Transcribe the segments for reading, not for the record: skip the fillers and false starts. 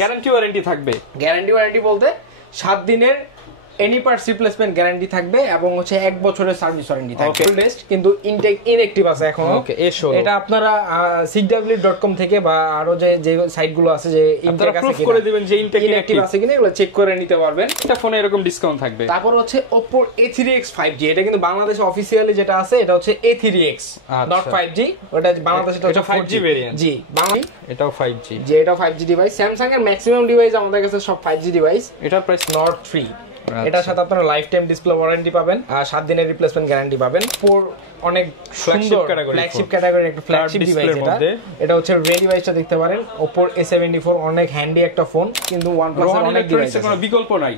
Guarantee warranty থাকবে? Guarantee warranty বলতে 7 দিনের এনি পার্টস রিপ্লেসমেন্ট গ্যারান্টি থাকবে এবং হচ্ছে 1 বছরের সার্ভিস ওয়ারেন্টি থাকবে। কিন্তু ইনটেক ইনঅ্যাক্টিভ আছে এখন। ওকে, এটা আপনারা cw.com থেকে বা আরো যে সাইটগুলো আছে যে ইনটেক আছে প্রুফ করে দিবেন যে ইনটেক ইনঅ্যাক্টিভ আছে কিনা এগুলো চেক করে নিতে পারবেন। এটা ফোনে এরকম ডিসকাউন্ট থাকবে। তারপর হচ্ছে Oppo A3X 5G, এটা কিন্তু বাংলাদেশে অফিশিয়ালি যেটা আছে এটা হচ্ছে A3X not 5G, ওটা বাংলাদেশে এটা 5G ভেরিয়েন্ট। জি, বাংলাদেশে এটাও 5G। যে এটা 5G ডিভাইস। Samsung এর ম্যাক্সিমাম ডিভাইস আমাদের কাছে সব 5G ডিভাইস। এটার প্রাইস Nord 3। এটার সাথে আপনারা লাইফ টাইম ডিসপ্লে ওয়ারেন্টি পাবেন আর 7 দিনের রিপ্লেসমেন্ট গ্যারান্টি পাবেন। অনেক ফ্ল্যাগশিপ ক্যাটাগরির একটা ফ্ল্যাগশিপ ডিভাইস এটা হচ্ছে রেড ডিভাইসটা দেখতে পারেন। Oppo A74 অনেক হ্যান্ডি একটা ফোন, কিন্তু OnePlus এর অনেক ডিভাইস আছে, কোনো বিকল্প নাই।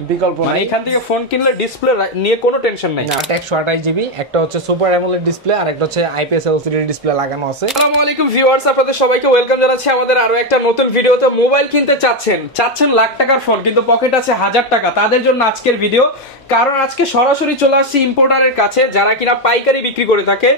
মানে এখান থেকে ফোন কিনলে ডিসপ্লে নিয়ে কোনো টেনশন নাই। 128 জিবি, একটা হচ্ছে সুপার অ্যামোলেড ডিসপ্লে আর একটা হচ্ছে IPS LCD ডিসপ্লে লাগানো আছে। আসসালামু আলাইকুম ভিউয়ার্স, আপনাদের সবাইকে ওয়েলকাম জানাচ্ছি আমাদের আরো একটা নতুন ভিডিওতে। মোবাইল কিনতে চাচ্ছেন লাখ টাকার ফোন কিন্তু পকেট আছে 1000 টাকা, তাদের জন্য আজকের ভিডিও। কারণ আজকে সরাসরি চলে আসছি ইম্পোর্টারের কাছে যারা কিনা পাইকারি বিক্রি করে থাকে।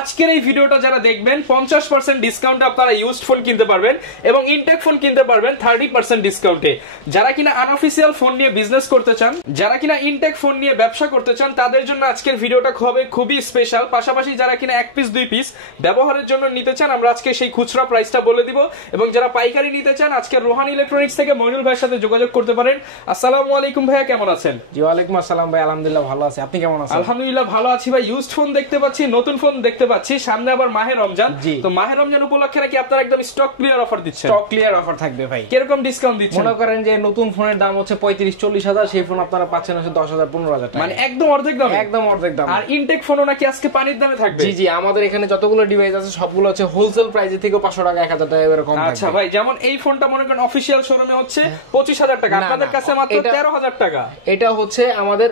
আজকের এই ভিডিওটা যারা দেখবেন 50% ডিসকাউন্টে আপনারা ইউজড ফোন কিনতে পারবেন এবং ইনটেক ফোন কিনতে পারবেন 30% ডিসকাউন্টে। যারা কিনা আনঅফিশিয়াল ফোন নিয়ে বিজনেস করতে চান, যারা কিনা ইনটেক ফোন নিয়ে ব্যবসা করতে চান, তাদের জন্য আজকের ভিডিওটা হবে খুবই স্পেশাল। পাশাপাশি যারা কিনা 1 পিস 2 পিস ব্যবহারের জন্য নিতে চান, আমরা আজকে সেই খুচরা প্রাইসটা বলে দিব। এবং যারা পাইকারি নিতে চান, আজকে রোহান ইলেকট্রনিক্স থেকে মইনুল ভাইয়ের সাথে যোগাযোগ করতে পারেন। আসসালামু আলাইকুম ভাইয়া, কেমন আছেন? জি ওয়ালাইকুম আসসালাম ভাই, আলহামদুলিল্লাহ ভালো আছি, আপনি কেমন আছেন? আলহামদুলিল্লাহ ভালো আছি ভাই। ইউজড ফোন দেখতে পাচ্ছি, নতুন ফোন দেখতে পাচ্ছি, সামনে আবার মাহে রমজান। তো মাহে রমজান উপলক্ষে নাকি আপনারা একদম স্টক ক্লিয়ার অফার দিচ্ছেন? স্টক ক্লিয়ার অফার থাকবে ভাই। কিরকম ডিসকাউন্ট দিচ্ছেন? মনে করেন যে নতুন ফোনের দাম হচ্ছে 35-40 হাজার, সেই ফোন আপনারা পাচ্ছেন হচ্ছে 10,000 15,000 টাকা, মানে একদম অর্ধেক দাম। একদম অর্ধেক দাম। আর ইনটেক ফোনও নাকি আজকে পানির দামে থাকবে? জি জি, আমাদের এখানে যতগুলো ডিভাইস আছে সবগুলো হচ্ছে হোলসেল প্রাইসে থেকে 500 টাকা 1000 টাকা এরকম থাকবে। আচ্ছা ভাই, যেমন এই ফোনটা মনে করেন অফিশিয়াল শোরুমে হচ্ছে 25,000 টাকা, আপনাদের কাছে মাত্র 13,000 টাকা। এটা হচ্ছে আমাদের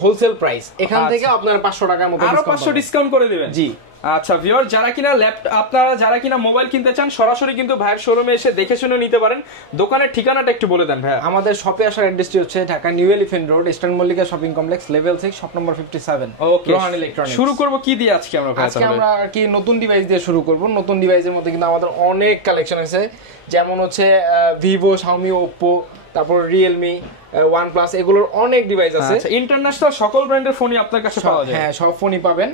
হোলসেল প্রাইস, এখান থেকে আপনারা 500 টাকার মতো আরো 500 ডিসকাউন্ট করে দিবেন। জি আচ্ছা ভিউয়ার, যারা কিনা মোবাইল কিনতে চান সরাসরি কিন্তু ভাইয়ের শোরুমে এসে দেখে শুনে নিতে পারেন। দোকানের ঠিকানাটা একটু বলে দেন ভাই। আমাদের শপে আসার অ্যাড্রেসটি হচ্ছে Dhaka new elephant road, eastern Mallika shopping complex, level 6, shop number 57, Rohan electronics. শুরু করব কি দিয়ে আজকে আমরা? আজকে আমরা আর কি নতুন ডিভাইস দিয়ে শুরু করব। নতুন ডিভাইসের মধ্যে কিন্তু আমাদের অনেক কালেকশন আছে, যেমন হচ্ছে ভিভো, শাওমি, ওপ্পো, তারপর রিয়েলমি, OnePlus, এগুলোর অনেক ডিভাইস আছে। ইন্টারন্যাশনাল সকল ব্র্যান্ডের ফোনই আপনার কাছে পাওয়া যায়। হ্যাঁ, সব ফোনই পাবেন।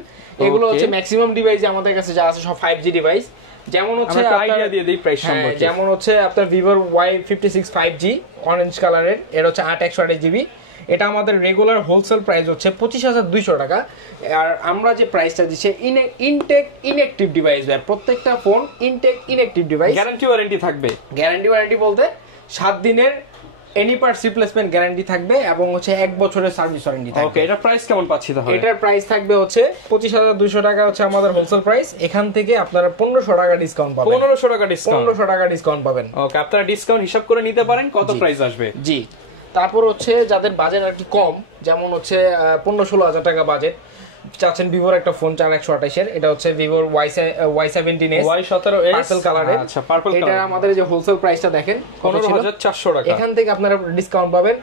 এগুলো হচ্ছে ম্যাক্সিমাম ডিভাইস আমাদের কাছে যা আছে সব 5G ডিভাইস। যেমন হচ্ছে আইডিয়া দিয়ে দেই প্রাইস সম্পর্কে। যেমন হচ্ছে আপনার ভিভোর Y56 5G অরেঞ্জ কালারের, এর হচ্ছে 8/128 জিবি। এটা আমাদের রেগুলার হোলসেল প্রাইস হচ্ছে 25,200 টাকা। আর আমরা যে প্রাইসটা দিচ্ছি ইনটেক ইনঅ্যাক্টিভ ডিভাইস, প্রত্যেকটা phone intact inactive device. Guarantee warranty থাকবে? গ্যারান্টি ওয়ারেন্টি বলতে 7 দিনের এনি পার্টস রিপ্লেসমেন্ট গ্যারান্টি থাকবে এবং হচ্ছে 1 বছরের সার্ভিস ওয়ারেন্টি থাকবে। ওকে, এটা প্রাইস কেমন পাচ্ছি তাহলে? এটার প্রাইস থাকবে হচ্ছে 25,200 টাকা হচ্ছে আমাদের হোলসেল প্রাইস। এখান থেকে আপনারা 1500 টাকা ডিসকাউন্ট পাবেন। 1500 টাকা ডিসকাউন্ট? 1500 টাকা ডিসকাউন্ট পাবেন। ওকে, আপনারা ডিসকাউন্ট হিসাব করে নিতে পারেন কত প্রাইস আসবে। জি, তারপর হচ্ছে যাদের বাজেট একটু কম, যেমন হচ্ছে 15-16 হাজার টাকা বাজেট, চাচ্ছেন ভিভোর একটা ফোন 4128 এর, এটা হচ্ছে ভিভোর Y17s পার্পল কালারের। আচ্ছা, পার্পল কালার। এটা আমাদের যে হোলসেল প্রাইসটা দেখেন 15,400 টাকা। এখান থেকে আপনারা ডিসকাউন্ট পাবেন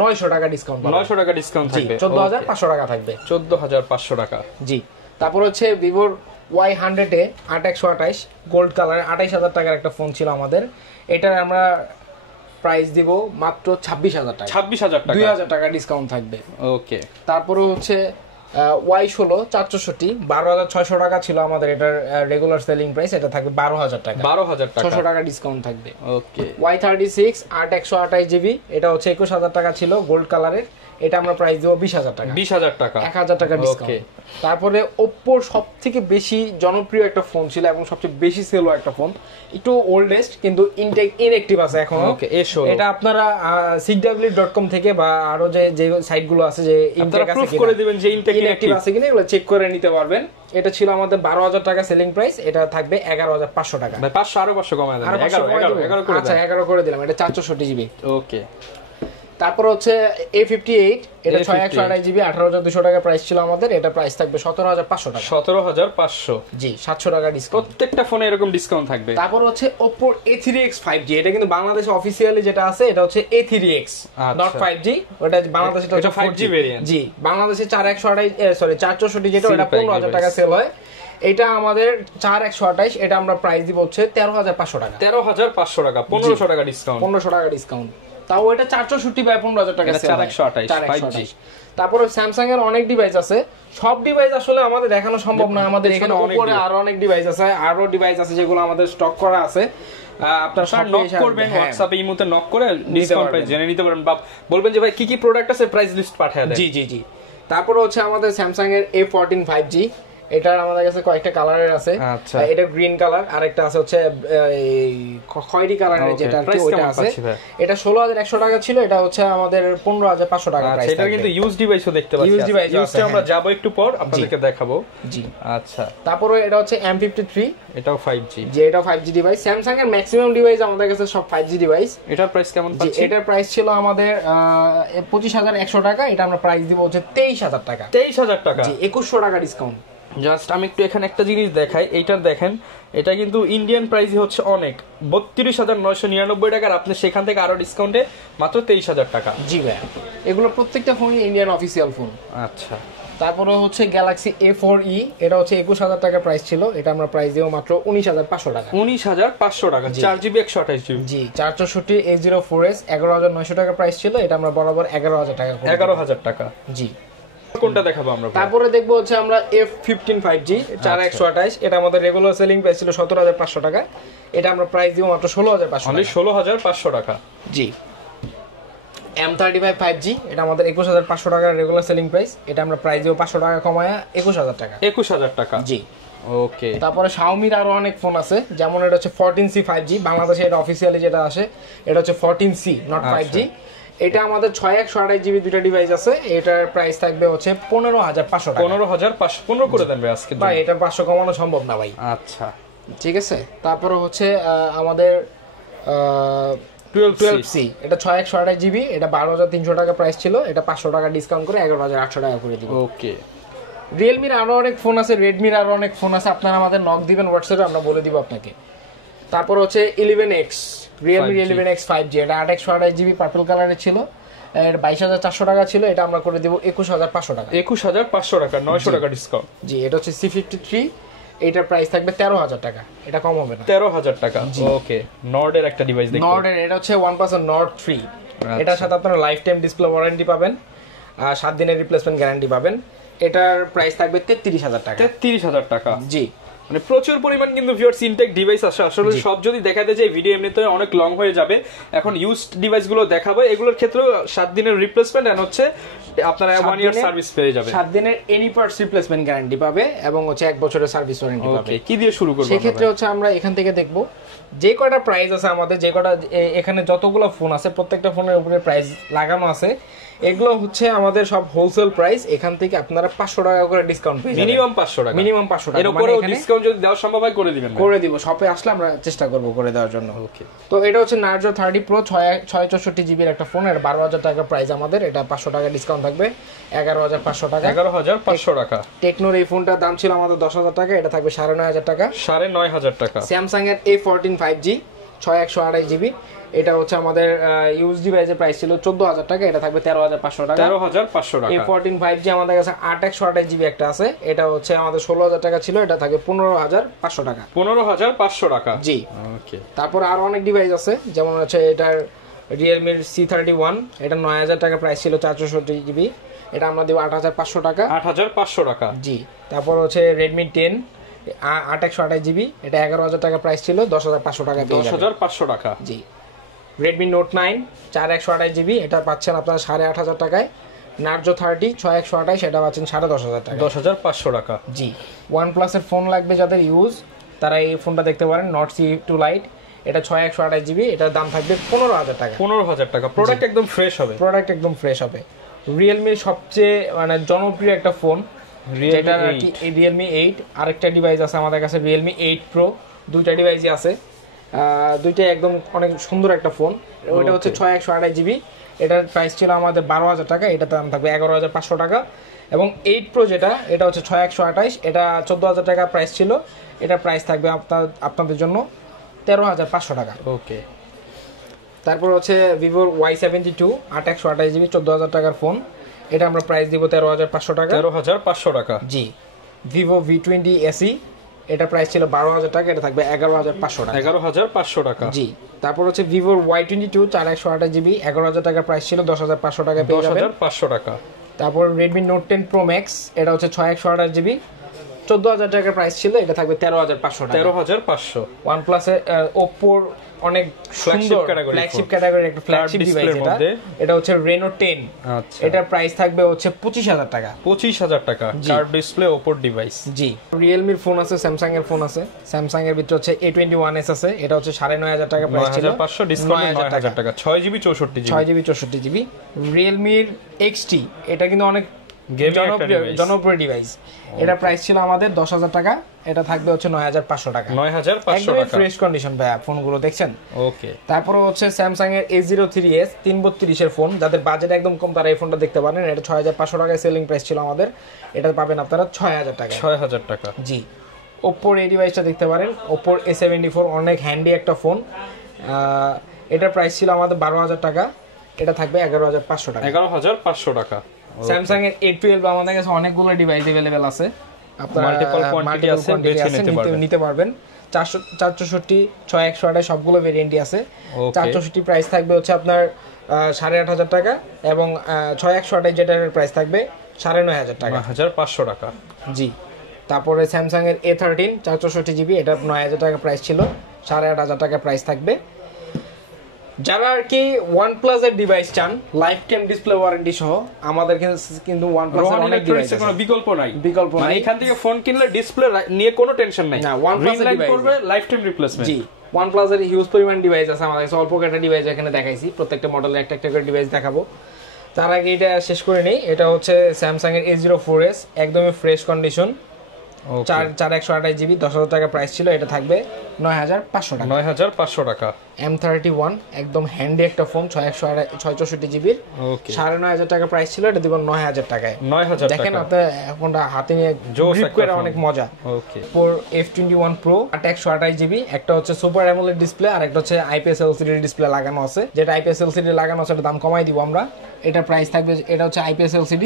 900 টাকা ডিসকাউন্ট পাবেন। 900 টাকা ডিসকাউন্ট থাকবে। 14,500 টাকা থাকবে। 14,500 টাকা। জি, তারপর হচ্ছে ভিভোর Y100 এ 8/128 গোল্ড কালারের 28,000 টাকার একটা ফোন ছিল আমাদের। এটার আমরা প্রাইস দিব মাত্র 26,000 টাকা। 26,000 টাকা, 2,000 টাকা ডিসকাউন্ট থাকবে। ওকে, তারপরে হচ্ছে Y16 464 12,600 টাকা ছিল আমাদের এটার রেগুলার সেলিং প্রাইস, এটা থাকবে 12,000 টাকা। 12,000 টাকা, 600 টাকা ডিসকাউন্ট থাকবে। ওকে, Y36 8/128 জিবি, এটা হচ্ছে 21,000 টাকা ছিল গোল্ড কালারের, এটা আমরা প্রাইস দেব 20,000 টাকা। 20,000 টাকা, 1,000 টাকা ডিসকাউন্ট। তারপরে Oppo সবথেকে বেশি জনপ্রিয় একটা ফোন ছিল এবং সবচেয়ে বেশি সেল হয় একটা ফোন, একটু ওল্ডেস্ট কিন্তু ইনটেক ইনঅ্যাক্টিভ আছে এখন। ওকে, এটা আপনারা cw.com থেকে বা আরো যে সাইটগুলো আছে যে ইনটেক আছে প্রুফ করে দিবেন যে ইনটেক ইনঅ্যাক্টিভ আছে কিনা এগুলো চেক করে নিতে পারবেন। এটা ছিল আমাদের 12,000 টাকা সেলিং প্রাইস, এটা থাকবে 11,500 টাকা। ভাই 500 আরো 500 কমায় দেন। 11 করে আচ্ছা 11 করে দিলাম, এটা 464 জিবি। ওকে, তারপর হচ্ছে A58, এটা 6/128 জিবি, 18,200 টাকা প্রাইস ছিল আমাদের, এটা প্রাইস থাকবে 17,500 টাকা। 17,500, জি, 700 টাকা ডিসকাউন্ট। প্রত্যেকটা ফোনে এরকম ডিসকাউন্ট থাকবে। তারপর হচ্ছে Oppo A3X 5G, এটা কিন্তু বাংলাদেশে অফিশিয়ালি যেটা আছে এটা হচ্ছে A3X not 5G, ওটা বাংলাদেশে এটা 5G ভেরিয়েন্ট। জি, বাংলাদেশে 4/128 464 যেটা, ওটা 15,000 টাকা সেল হয়। এটা আমাদের 4128, এটা আমরা প্রাইস দিব হচ্ছে 13500 টাকা। 13500 টাকা, 1500 টাকা ডিসকাউন্ট, 1500 টাকা ডিসকাউন্ট। তাও এটা 464 বাই 15000 টাকা, 4128 5G। তারপরে স্যামসাং এর অনেক ডিভাইস আছে, সব ডিভাইস আসলে আমাদের দেখানো সম্ভব না, আমাদের এখানে উপরে আরো অনেক ডিভাইস আছে, আরো ডিভাইস আছে যেগুলো আমাদের স্টক করা আছে। আপনারা সব নক করবেন, হোয়াটসঅ্যাপে ইমোতে নক করে ডিসকাউন্ট প্রাইস জেনে নিতে পারেন, বা বলবেন যে ভাই কি কি প্রোডাক্ট আছে প্রাইস লিস্ট পাঠিয়ে দেন। জি জি জি। তারপরে হচ্ছে আমাদের স্যামসাং এর A14 5G, এটার আমাদের কাছে কয়েকটা কালারের আছে। এটা গ্রিন কালার, আর একটা আছে হচ্ছে এই খয়েরি কালারের, যেটা আর কি ওটা আছে। এটা 16100 টাকা ছিল, এটা হচ্ছে আমাদের 15500 টাকা প্রাইস। এটা কিন্তু ইউজ ডিভাইসও দেখতে পাচ্ছি, ইউজ ডিভাইস ইউজটা আমরা যাব একটু পর আপনাদেরকে দেখাবো। জি আচ্ছা। তারপরে এটা হচ্ছে M53, এটাও 5G, যে এটাও 5G ডিভাইস। স্যামসাং এর ম্যাক্সিমাম ডিভাইস আমাদের কাছে সব 5G ডিভাইস। এটার প্রাইস কেমন পাচ্ছি? এটার প্রাইস ছিল আমাদের 25100 টাকা, এটা আমরা প্রাইস দিব হচ্ছে 23000 টাকা। 23000 টাকা, জি 2100 টাকা ডিসকাউন্ট। জাস্ট আমি একটু এখানে একটা জিনিস দেখাই, এইটার দেখেন, এটা কিন্তু ইন্ডিয়ান প্রাইসই হচ্ছে অনেক 32999 টাকার, আপনি সেখান থেকে আরো ডিসকাউন্টে মাত্র 23000 টাকা। জি ভাই, এগুলো প্রত্যেকটা ফোনই ইন্ডিয়ান অফিসিয়াল ফোন। আচ্ছা। তারপরে হচ্ছে গ্যালাক্সি A4e, এটা হচ্ছে 21000 টাকা প্রাইস ছিল, এটা আমরা প্রাইস দিব মাত্র 19500 টাকা। 19500 টাকা, 4GB 128GB। জি 464 A04s 11900 টাকা প্রাইস ছিল, এটা আমরা বরাবর 11000 টাকা। 11000 টাকা। জি। কোনটা দেখাবো আমরা? তারপরে দেখবো হচ্ছে আমরা F15 5G 4128, এটা আমাদের রেগুলার সেলিং প্রাইস ছিল 17500 টাকা, এটা আমরা প্রাইস দিব মাত্র 16500 টাকা। 16500 টাকা। জি। M35 5G, এটা আমাদের 21500 টাকার রেগুলার সেলিং প্রাইস, এটা আমরা প্রাইস দিব 500 টাকা কমায়া 21000 টাকা। 21000 টাকা। জি। ওকে। তারপরে Xiaomi-র আরো অনেক ফোন আছে, যেমন এটা হচ্ছে 14C 5G, বাংলাদেশে এটা অফিশিয়ালি যেটা আসে এটা হচ্ছে 14C নট 5G। এটা আমাদের 6128GB দুইটা ডিভাইস আছে, এটার প্রাইস থাকবে হচ্ছে 15500 টাকা। 15500, 15 করে দেন ভাই আজকে। ভাই এটা 500 কমানো সম্ভব না ভাই। আচ্ছা ঠিক আছে। তারপরে হচ্ছে আমাদের 12C, এটা 6128GB, এটা 12300 টাকা প্রাইস ছিল, এটা 500 টাকা ডিসকাউন্ট করে 11800 টাকা করে দিব। ওকে। রিয়েলমির আরো অনেক ফোন আছে, রেডমির আরো অনেক ফোন আছে, আপনারা আমাদের নক দিবেন হোয়াটসঅ্যাপে, আমরা বলে দিব আপনাকে। তারপর হচ্ছে 11X, রিয়েলমি 11X 5G, এটা 8128GB পার্পল কালারের ছিল, এর 22400 টাকা ছিল, এটা আমরা করে দিব 21500 টাকা। 21500 টাকা, 900 টাকা ডিসকাউন্ট। জি। এটা হচ্ছে C53, এটার প্রাইস থাকবে 13000 টাকা, এটা কম হবে না। 13000 টাকা। ওকে। নর্ডের একটা ডিভাইস দেখুন, নর্ডের এটা হচ্ছে 1% নর্ড 3, এটার সাথে আপনারা লাইফ টাইম ডিসপ্লে ওয়ারেন্টি পাবেন, আর 7 দিনের রিপ্লেসমেন্ট গ্যারান্টি পাবেন। এটার প্রাইস থাকবে 33000 টাকা। 33000 টাকা। জি। মানে প্রচুর পরিমাণ কিন্তু ভিউয়ার্স ইনটেক ডিভাইস আছে, আসলে সব যদি দেখাতে যাই ভিডিও এমনিতে অনেক লং হয়ে যাবে। এখন ইউজড ডিভাইসগুলো দেখাবো, এগুলোর ক্ষেত্রেও 7 দিনের রিপ্লেসমেন্ট এন্ড হচ্ছে আপনারা 1 ইয়ার সার্ভিস পেয়ে যাবেন। 7 দিনের এনি পার্টস রিপ্লেসমেন্ট গ্যারান্টি পাবে এবং হচ্ছে 1 বছরের সার্ভিস ওয়ারেন্টি পাবে। ওকে, কি দিয়ে শুরু করব? সেই ক্ষেত্রে হচ্ছে আমরা এখান থেকে দেখব যে কয়টা প্রাইস আছে আমাদের, যে কয়টা এখানে যতগুলো ফোন আছে প্রত্যেকটা ফোনের উপরে প্রাইস লাগানো আছে, এগুলো হচ্ছে আমাদের সব হোলসেল প্রাইস। এখান থেকে আপনারা 500 টাকা করে ডিসকাউন্ট পেয়ে যাবেন, মিনিমাম 500 টাকা। মিনিমাম 500 টাকা, এর উপরেও ডিসকাউন্ট যদি দেওয়া সম্ভব হয় করে দিবেন। করে দিব, শপে আসলে আমরা চেষ্টা করব করে দেওয়ার জন্য। ওকে। তো এটা হচ্ছে Narzo 30 Pro 664GB এর একটা ফোন, এর 12000 টাকা প্রাইস আমাদের, এটা 500 টাকা ডিসকাউন্ট থাকবে 11500 টাকা। 11500 টাকা। টেকনোর এই ফোনটার দাম ছিল আমাদের 10000 টাকা, এটা থাকবে 9500 টাকা। 9500 টাকা। স্যামসাং এর A14 5G 6128GB, এটা হচ্ছে আমাদের ইউজ ডিভাইসের প্রাইস ছিল 14000 টাকা, এটা থাকবে 13500 টাকা। 13500 টাকা। A14 5G আমাদের কাছে 8128GB একটা আছে, এটা হচ্ছে আমাদের 16000 টাকা ছিল, এটা থাকবে 15500 টাকা। 15500 টাকা। জি। ওকে। তারপর আরো অনেক ডিভাইস আছে, যেমন হচ্ছে এটার Realme C31, এটা 9000 টাকা প্রাইস ছিল 464GB, এটা আমরা দেব 8500 টাকা। 8500 টাকা। জি। তারপর হচ্ছে Redmi 10 8128GB, এটা 11000 টাকা প্রাইস ছিল, 10500 টাকা পেয়ে যাবেন। 10500 টাকা। জি। Redmi Note 9 4128GB, এটা পাচ্ছেন আপনারা 8500 টাকায়। Narzo 30 6128, এটা পাচ্ছেন 10500 টাকা। 10500 টাকা। জি। OnePlus এর ফোন লাগবে যাদের ইউজ, তারা এই ফোনটা দেখতে পারেন, Note C2 Lite, এটা 6128GB, এটার দাম থাকবে 15000 টাকা। 15000 টাকা। প্রোডাক্ট একদম ফ্রেশ হবে। প্রোডাক্ট একদম ফ্রেশ হবে। Realme সবচেয়ে মানে জনপ্রিয় একটা ফোন, যেটা কি Realme 8, আরেকটা ডিভাইস আছে আমাদের কাছে Realme 8 Pro, দুইটা ডিভাইসই আছে, দুইটা একদম অনেক সুন্দর একটা ফোন। ওইটা হচ্ছে 6128GB, এটার প্রাইস ছিল আমাদের 12000 টাকা, এটা দাম থাকবে 11500 টাকা। এবং 8 Pro যেটা, এটা হচ্ছে 6128, এটা 14000 টাকা প্রাইস ছিল, এটার প্রাইস থাকবে আপনাদের জন্য 13500 টাকা। ওকে। তারপর হচ্ছে Vivo Y72 8128GB 14000 টাকার ফোন, এটা আমরা প্রাইস দিব 13500 টাকা। 13500 টাকা। জি। Vivo V20 SE এটা প্রাইস ছিল 12,000 টাকা, এটা থাকবে 11,500 টাকা। 11,500 টাকা। জি। তারপর হচ্ছে ভিভোর Y22 4128 জিবি, 11,000 টাকা প্রাইস ছিল, 10,500 টাকা পেয়ে যাবেন। 10,500 টাকা। তারপর রেডমি নোট 10 প্রো ম্যাক্স, এটা হচ্ছে 6128 জিবি, 14,000 টাকা প্রাইস ছিল, এটা থাকবে 13,500 টাকা। 13,500। OnePlus এর ওপ্পোর অনেক সুন্দর ফ্ল্যাগশিপ ক্যাটাগরি একটা ফ্ল্যাগশিপ ডিভাইস এটা হচ্ছে Reno 10। আচ্ছা, এটার প্রাইস থাকবে হচ্ছে 25,000 টাকা। 25,000 টাকা কার্ভ ডিসপ্লে ওপ্পোর ডিভাইস। জি। Realme এর ফোন আছে, Samsung এর ফোন আছে। Samsung এর ভিতরে হচ্ছে A21s আছে, এটা হচ্ছে 9,500 টাকা প্রাইস ছিল, 9,500 ডিসকাউন্ট 9,000 টাকা। 6GB 64GB। 6GB 64GB। Realme এর XT, এটা কিন্তু অনেক জনপ্রিয় ডিভাইস। এটা প্রাইস ছিল আমাদের 10,000 টাকা, এটা থাকবে হচ্ছে 9,500 টাকা। 9,500 টাকা। ফ্রেশ কন্ডিশন ভাইয়া ফোনগুলো দেখছেন। ওকে। তারপরে হচ্ছে স্যামসাং এর A03s 332 এর ফোন, যাদের বাজেট একদম কম তারা এই ফোনটা দেখতে পারেন। এটা 6,500 টাকায় সেলিং প্রাইস ছিল আমাদের, এটা পাবেন আপনারা 6,000 টাকা। 6,000 টাকা। জি। ওপ্পোর এই ডিভাইসটা দেখতে পারেন, ওপ্পোর A74 অনেক হ্যান্ডি একটা ফোন, এটার প্রাইস ছিল আমাদের 12,000 টাকা, এটা থাকবে 11,500 টাকা। 11,500 টাকা। স্যামসাং এর A12 আমাদের কাছে অনেকগুলো ডিভাইস अवेलेबल আছে, আপনারা মাল্টিপল কোয়ান্টিটি আছে, বেছে নিতে পারবেন। 464, 6128 সবগুলো ভেরিয়েন্টই আছে। 464 প্রাইস থাকবে হচ্ছে আপনার 8,500 টাকা, এবং 6128 যেটার প্রাইস থাকবে 9,500 টাকা। 9,500 টাকা। জি। তারপরে স্যামসাং এর A13 464 জিবি, এটা 9,000 টাকা প্রাইস ছিল, 8,500 টাকা প্রাইস থাকবে। যারা আর কি OnePlus এর ডিভাইস চান লাইফ টাইম ডিসপ্লে ওয়ারেন্টি সহ, আমাদের কিন্তু OnePlus এর অনেক ডিভাইস আছে, কোনো বিকল্প নাই। মানে এখান থেকে ফোন কিনলে ডিসপ্লে নিয়ে কোনো টেনশন নাই, না OnePlus এর ডিভাইস করবে লাইফ টাইম রিপ্লেসমেন্ট। জি। OnePlus এর হিউজ পরিমাণ ডিভাইস আছে আমাদের কাছে, অল্প কয়েকটা ডিভাইস এখানে দেখাইছি, প্রত্যেকটা মডেলের একটা একটা করে ডিভাইস দেখাবো। তার আগে এটা শেষ করে নেই, এটা হচ্ছে স্যামসাং এর A04s, একদমই ফ্রেশ কন্ডিশন, 4128 জিবি, 10,000 টাকা প্রাইস ছিল, এটা থাকবে 9,500 টাকা। 9,500 টাকা। M31 একদম হ্যান্ডি একটা ফোন, 664 জিবির, 9,500 টাকা প্রাইস ছিল, এটা দিব 9,000 টাকায়। 9,000 টাকা। দেখেন আপনার ফোনটা হাতে নিয়ে গ্রিপ করে অনেক মজা। ওকে। F21 Pro 128 জিবি, একটা হচ্ছে সুপার অ্যামোলেড ডিসপ্লে আর একটা হচ্ছে IPS LCD ডিসপ্লে লাগানো আছে। যেটা IPS LCD লাগানো আছে এটার দাম কমাই দিব আমরা, এটা প্রাইস থাকবে, এটা হচ্ছে IPS LCD,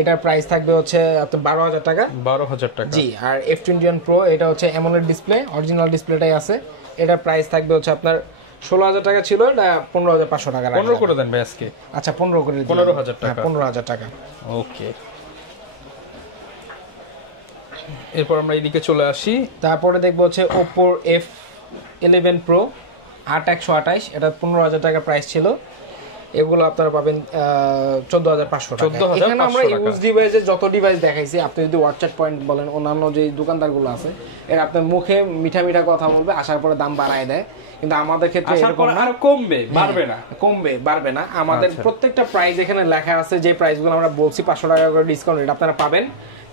এটার প্রাইস থাকবে হচ্ছে আপনার 12,000 টাকা। 12,000 টাকা। জি। আর F21 Pro এটা হচ্ছে অ্যামোলেড ডিসপ্লে, অরিজিনাল ডিসপ্লেটাই আছে, এটার প্রাইস থাকবে হচ্ছে আপনার 16,000 টাকা ছিল, এটা 15,500 টাকা। 15 করে দেন ভাই আজকে। আচ্ছা 15 করে দিন। 15,000 টাকা। 15,000 টাকা। ওকে। এরপর আমরা এইদিকে চলে আসি। তারপরে দেখবো হচ্ছে Oppo F11 Pro 8128, এটা 15,000 টাকা প্রাইস ছিল, এগুলো আপনারা পাবেন 14,500 টাকা। এখানে আমরা ইউজ ডিভাইসের যত ডিভাইস দেখাইছি, আপনি যদি হোয়াটসঅ্যাপ পয়েন্ট বলেন, অন্যান্য যে দোকানদারগুলো আছে, এর আপনার মুখে মিঠা মিঠা কথা বলবে, আসার পরে দাম বাড়ায় দেয়, কিন্তু আমাদের ক্ষেত্রে এরকম না, আর কমবে বাড়বে না, বাড়বে না। আমাদের প্রত্যেকটা প্রাইস এখানে লেখা আছে, যে প্রাইসগুলো আমরা বলছি 500 টাকা করে ডিসকাউন্ট রেট আপনারা পাবেন।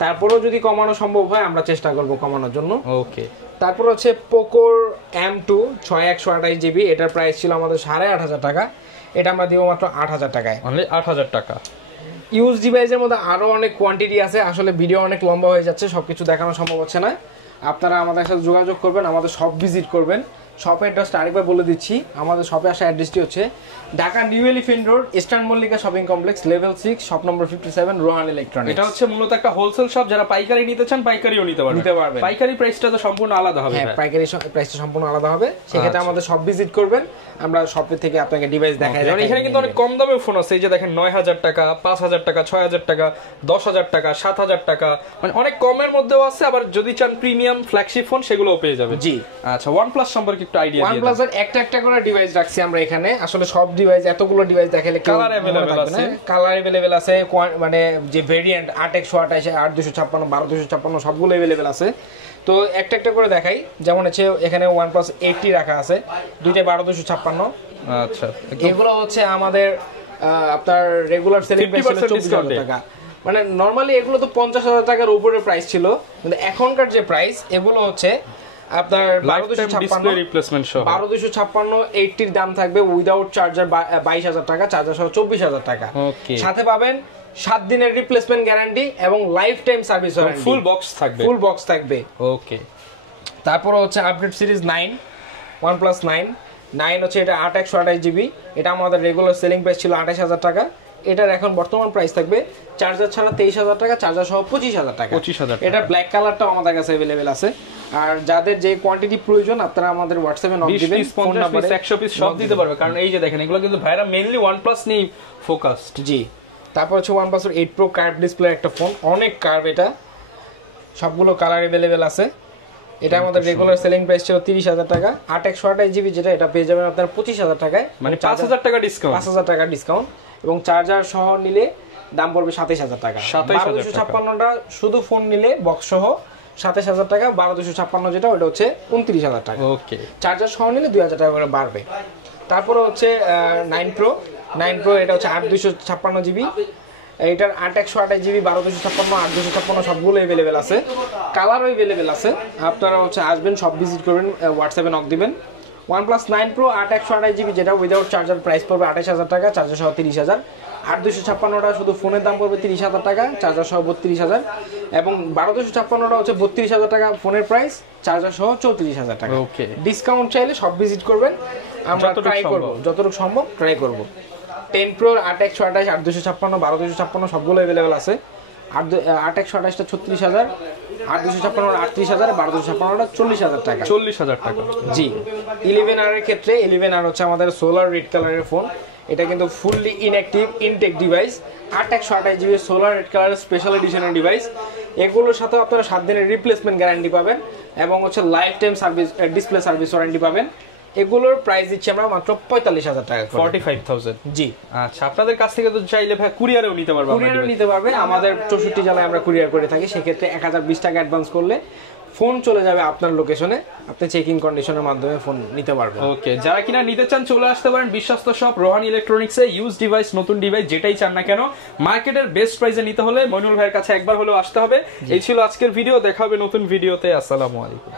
তারপরেও যদি কমানো সম্ভব হয় আমরা চেষ্টা করব কমানোর জন্য। ওকে। তারপর হচ্ছে পোকোর M2 6128 জিবি, এটার প্রাইস ছিল আমাদের 8,500 টাকা, এটা আমরা দিব মাত্র 8,000 টাকায়। অনলি 8,000 টাকা। ইউজ ডিভাইসের মধ্যে আরো অনেক কোয়ান্টিটি আছে, আসলে ভিডিও অনেক লম্বা হয়ে যাচ্ছে, সবকিছু দেখানো সম্ভব হচ্ছে না। আপনারা আমাদের সাথে যোগাযোগ করবেন, আমাদের শপ ভিজিট করবেন। শপের অ্যাড্রেসটা আরেকবার বলে দিচ্ছি, আমাদের শপে আসা অ্যাড্রেসটি হচ্ছে Dhaka new elephant road, eastern Mallika shopping complex, level 6, shop number 57, Rohan electronics. এটা হচ্ছে মূলত একটা হোলসেল শপ, যারা পাইকারি নিতে চান পাইকারিও নিতে পারবেন। পাইকারি প্রাইসটা তো সম্পূর্ণ আলাদা হবে। হ্যাঁ, পাইকারি প্রাইসটা সম্পূর্ণ আলাদা হবে, সেক্ষেত্রে আমাদের শপ ভিজিট করবেন, আমরা শপের থেকে আপনাকে ডিভাইস দেখাই। এখানে কিন্তু অনেক কম দামের ফোন আছে, এই যে দেখেন 9,000 টাকা, 5,000 টাকা, 6,000 টাকা, 10,000 টাকা, 7,000 টাকা, মানে অনেক কমের মধ্যেও আছে। আবার যদি চান প্রিমিয়াম ফ্ল্যাগশিপ ফোন সেগুলোও পেয়ে যাবেন। জি। আচ্ছা, OnePlus সম্পর্কে একটু আইডিয়া দিন। OnePlus এর একটা একটা করে ডিভাইস রাখছি আমরা এখানে, আসলে সব ডিভাইস এতগুলো ডিভাইস দেখাইলে কালার अवेलेबल আছে, কালার अवेलेबल আছে, মানে যে ভেরিয়েন্ট 8128, 8256, 12256 সবগুলো अवेलेबल আছে। তো একটা একটা করে দেখাই, যেমন হচ্ছে এখানে OnePlus 80 রাখা আছে, দুইটা 12256। আচ্ছা, এগুলো হচ্ছে আমাদের আপনার রেগুলার সেলিং প্রাইস ছিল 24,000 টাকা, মানে নরমালি এগুলো তো 50,000 টাকার উপরে প্রাইস ছিল, কিন্তু এখনকার যে প্রাইস এগুলো হচ্ছে আপনার 12256 80 দাম থাকবে, উইদাউট চার্জার 22,000 টাকা, চার্জার সহ 24,000 টাকা। সাথে পাবেন 7 দিনের রিপ্লেসমেন্ট গ্যারান্টি এবং life time service warranty, full box থাকবে। ওকে। তারপর হচ্ছে আপডেট সিরিজ 9, OnePlus 9 হচ্ছে এটা 8128 জিবি, এটা আমাদের রেগুলার সেলিং প্রাইস ছিল 28,000 টাকা, এটার এখন বর্তমান প্রাইস থাকবে চার্জার ছাড়া 23,000 টাকা, চার্জার সহ 25,000 টাকা। 25,000। এটা ব্ল্যাক কালারটাও আমাদের কাছে अवेलेबल আছে। আর যাদের যে কোয়ান্টিটি প্রয়োজন আপনারা আমাদের হোয়াটসঅ্যাপে নক দিবেন, ফোন নাম্বারে 100 পিস সব দিতে পারবে, কারণ এই যে দেখেন এগুলো কিন্তু ভাইরা মেইনলি OnePlus নিয়ে ফোকাসড। জি, তারপর হচ্ছে OnePlus 8 Pro কার্ভ ডিসপ্লে একটা ফোন, অনেক কার্ভ, এটা সবগুলো কালার अवेलेबल আছে। এটা আমাদের রেগুলার সেলিং প্রাইস ছিল 30,000 টাকা, 8/128GB যেটা, এটা পেয়ে যাবেন আপনারা 25,000 টাকায়, মানে 5,000 টাকা ডিসকাউন্ট, 5,000 টাকা ডিসকাউন্ট, এবং চার্জার সহ নিলে দাম পড়বে 27,000 টাকা। 1256টা শুধু ফোন নিলে বক্স সহ 27,000 টাকা, 1256 যেটা ওটা হচ্ছে 29,000 টাকা। ওকে, চার্জার সহ নিলে 2,000 টাকা করে বাড়বে। তারপরে হচ্ছে 9 Pro, এটা হচ্ছে 8/256GB, এটার 8/128GB, 12/256, 8/256 সবগুলো अवेलेबल আছে, কালারও अवेलेबल আছে। আপনারা হচ্ছে আসবেন, সব ভিজিট করবেন, হোয়াটসঅ্যাপে নক দিবেন। OnePlus 9 Pro 8/128GB যেটা উইদাউট চার্জার প্রাইস পড়বে 28,000 টাকা, চার্জার সহ 30,000। 8/256টা শুধু ফোনের দাম পড়বে 30,000 টাকা, চার্জার সহ 32,000, এবং 12/256টা হচ্ছে 32,000 টাকা ফোনের প্রাইস, চার্জার সহ 34,000 টাকা। ওকে, ডিসকাউন্ট চাইলে সব ভিজিট করবেন, আমরা ট্রাই করব, যতটুকু সম্ভব ট্রাই করব। 10 Pro 8/128, 8/256, 12/256 সবগুলো अवेलेबल আছে। 8/128টা 36,000, 8/256 38,000, 12/256টা 40,000 টাকা। 40,000 টাকা। জি, 11R এর ক্ষেত্রে 11R হচ্ছে আমাদের সোলার রেড কালারের ফোন, এটা কিন্তু fully inactive intact device, 8/128GB solar red কালারের স্পেশাল এডিশনের ডিভাইস। এগুলোর সাথে আপনারা 7 দিনের রিপ্লেসমেন্ট গ্যারান্টি পাবেন, এবং হচ্ছে life time service display service warranty পাবেন। এগুলোর প্রাইস দিচ্ছি আমরা মাত্র 45,000 টাকা, 45,000। জি, আচ্ছা, আপনাদের কাছ থেকে তো চাইলে ভাই কুরিয়ারেও নিতে পারবে, কুরিয়ারও নিতে পারবে। আমাদের 64 জেলায় আমরা কুরিয়ার করে থাকি, সেক্ষেত্রে 1020 টাকা অ্যাডভান্স করলে ফোন চলে যাবে আপনার লোকেশনে, আপনি চেকিং কন্ডিশনের মাধ্যমে ফোন নিতে পারবেন। ওকে, যারা কিনা নিতে চান চলে আসতে পারেন বিশ্বস্ত শপ রোহান ইলেকট্রনিক্সে। ইউজ ডিভাইস, নতুন ডিভাইস যেটাই চান না কেন, মার্কেটের বেস্ট প্রাইসে নিতে হলে মইনুল ভাইয়ের কাছে একবার হলেও আসতে হবে। এই ছিল আজকের ভিডিও, দেখা হবে নতুন ভিডিওতে। আসসালামু আলাইকুম।